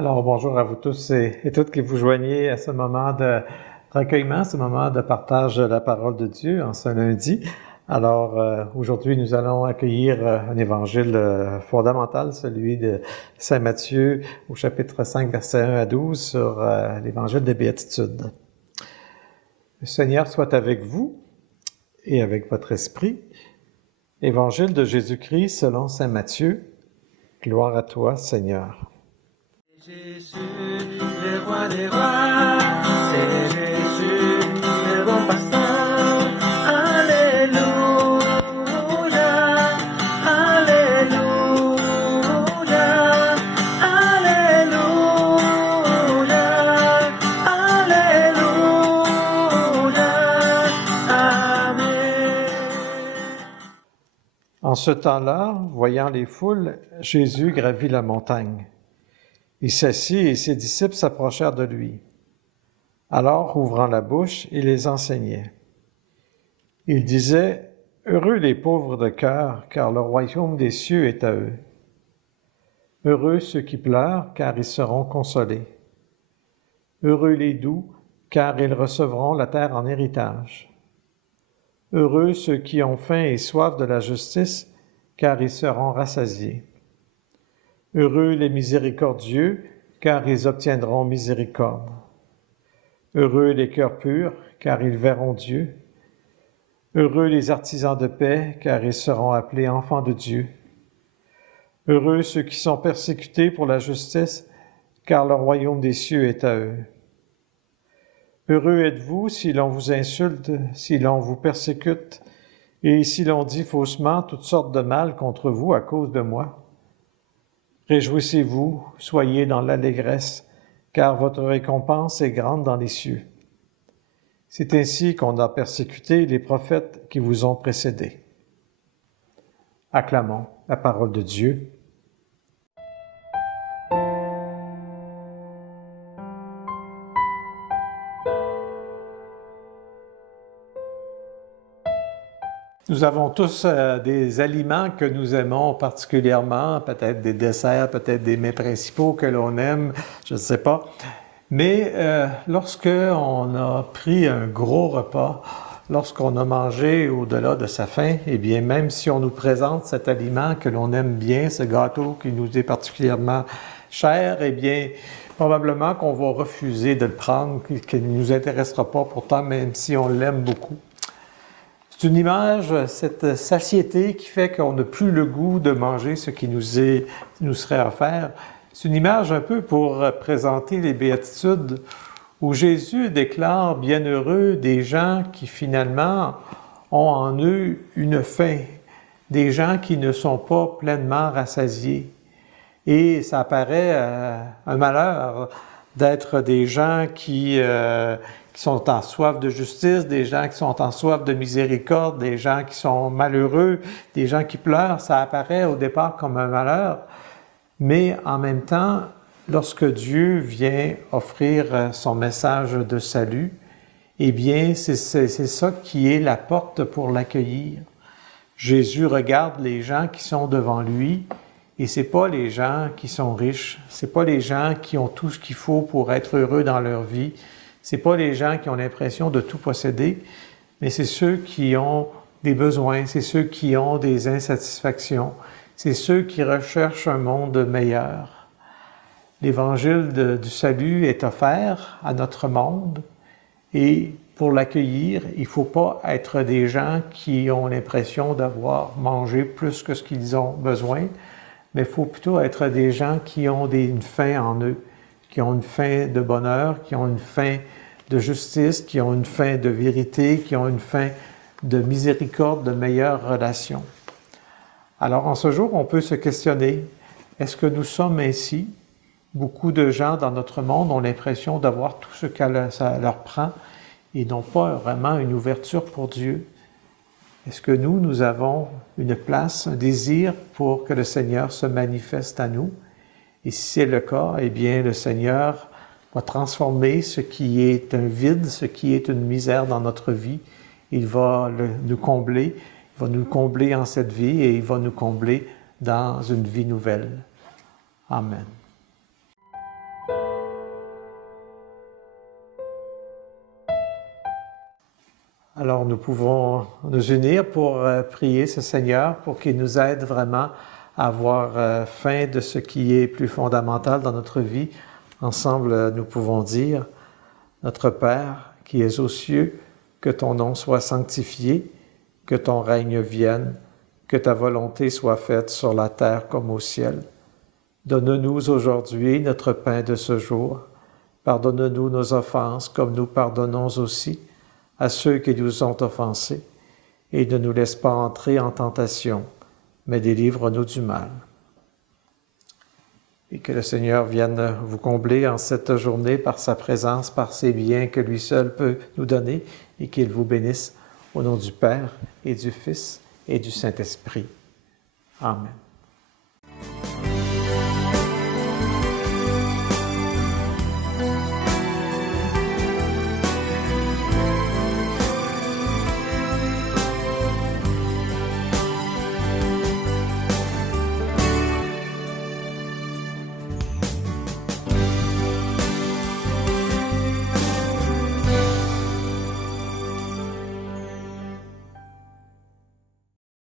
Alors, bonjour à vous tous et toutes qui vous joignez à ce moment de recueillement, ce moment de partage de la parole de Dieu en ce lundi. Alors, aujourd'hui, nous allons accueillir un évangile fondamental, celui de Saint Matthieu au chapitre 5, versets 1 à 12 sur l'évangile des Béatitudes. Le Seigneur soit avec vous et avec votre esprit. Évangile de Jésus-Christ selon Saint Matthieu. Gloire à toi, Seigneur. Jésus, le roi des rois, c'est Jésus, le bon pasteur. Alléluia, Alléluia, Alléluia, Alléluia, Amen. En ce temps-là, voyant les foules, Jésus gravit la montagne. Il s'assit et ses disciples s'approchèrent de lui. Alors, ouvrant la bouche, il les enseignait. Il disait, « Heureux les pauvres de cœur, car le royaume des cieux est à eux. Heureux ceux qui pleurent, car ils seront consolés. Heureux les doux, car ils recevront la terre en héritage. Heureux ceux qui ont faim et soif de la justice, car ils seront rassasiés. Heureux les miséricordieux, car ils obtiendront miséricorde. Heureux les cœurs purs, car ils verront Dieu. Heureux les artisans de paix, car ils seront appelés enfants de Dieu. Heureux ceux qui sont persécutés pour la justice, car le royaume des cieux est à eux. Heureux êtes-vous si l'on vous insulte, si l'on vous persécute, et si l'on dit faussement toutes sortes de mal contre vous à cause de moi. Réjouissez-vous, soyez dans l'allégresse, car votre récompense est grande dans les cieux. C'est ainsi qu'on a persécuté les prophètes qui vous ont précédés. Acclamons la parole de Dieu. Nous avons tous des aliments que nous aimons particulièrement, peut-être des desserts, peut-être des mets principaux que l'on aime, je ne sais pas. Mais lorsque on a pris un gros repas, lorsqu'on a mangé au-delà de sa faim, eh bien, même si on nous présente cet aliment que l'on aime bien, ce gâteau qui nous est particulièrement cher, eh bien, probablement qu'on va refuser de le prendre, qu'il ne nous intéressera pas pourtant, même si on l'aime beaucoup. C'est une image, cette satiété qui fait qu'on n'a plus le goût de manger ce qui nous serait offert. C'est une image un peu pour présenter les béatitudes où Jésus déclare bienheureux des gens qui finalement ont en eux une faim, des gens qui ne sont pas pleinement rassasiés. Et ça paraît un malheur d'être des gens qui sont en soif de justice, des gens qui sont en soif de miséricorde, des gens qui sont malheureux, des gens qui pleurent. Ça apparaît au départ comme un malheur, mais en même temps, lorsque Dieu vient offrir son message de salut, eh bien, c'est ça qui est la porte pour l'accueillir. Jésus regarde les gens qui sont devant lui, et ce n'est pas les gens qui sont riches, ce n'est pas les gens qui ont tout ce qu'il faut pour être heureux dans leur vie, ce n'est pas les gens qui ont l'impression de tout posséder, mais c'est ceux qui ont des besoins, c'est ceux qui ont des insatisfactions, c'est ceux qui recherchent un monde meilleur. L'Évangile du salut est offert à notre monde et pour l'accueillir, il ne faut pas être des gens qui ont l'impression d'avoir mangé plus que ce qu'ils ont besoin, mais il faut plutôt être des gens qui ont une faim en eux, qui ont une faim de bonheur, qui ont une faim de justice, qui ont une faim de vérité, qui ont une faim de miséricorde, de meilleures relations. Alors, en ce jour, on peut se questionner, est-ce que nous sommes ainsi? Beaucoup de gens dans notre monde ont l'impression d'avoir tout ce que ça leur prend et n'ont pas vraiment une ouverture pour Dieu. Est-ce que nous avons une place, un désir pour que le Seigneur se manifeste à nous? Et si c'est le cas, eh bien, le Seigneur va transformer ce qui est un vide, ce qui est une misère dans notre vie. Il va nous combler. Il va nous combler en cette vie et il va nous combler dans une vie nouvelle. Amen. Alors nous pouvons nous unir pour prier ce Seigneur pour qu'il nous aide vraiment à avoir faim de ce qui est plus fondamental dans notre vie. Ensemble, nous pouvons dire, Notre Père qui es aux cieux, que ton nom soit sanctifié, que ton règne vienne, que ta volonté soit faite sur la terre comme au ciel. Donne-nous aujourd'hui notre pain de ce jour. Pardonne-nous nos offenses comme nous pardonnons aussi à ceux qui nous ont offensés. Et ne nous laisse pas entrer en tentation, mais délivre-nous du mal. Et que le Seigneur vienne vous combler en cette journée par sa présence, par ses biens que lui seul peut nous donner, et qu'il vous bénisse au nom du Père et du Fils et du Saint-Esprit. Amen.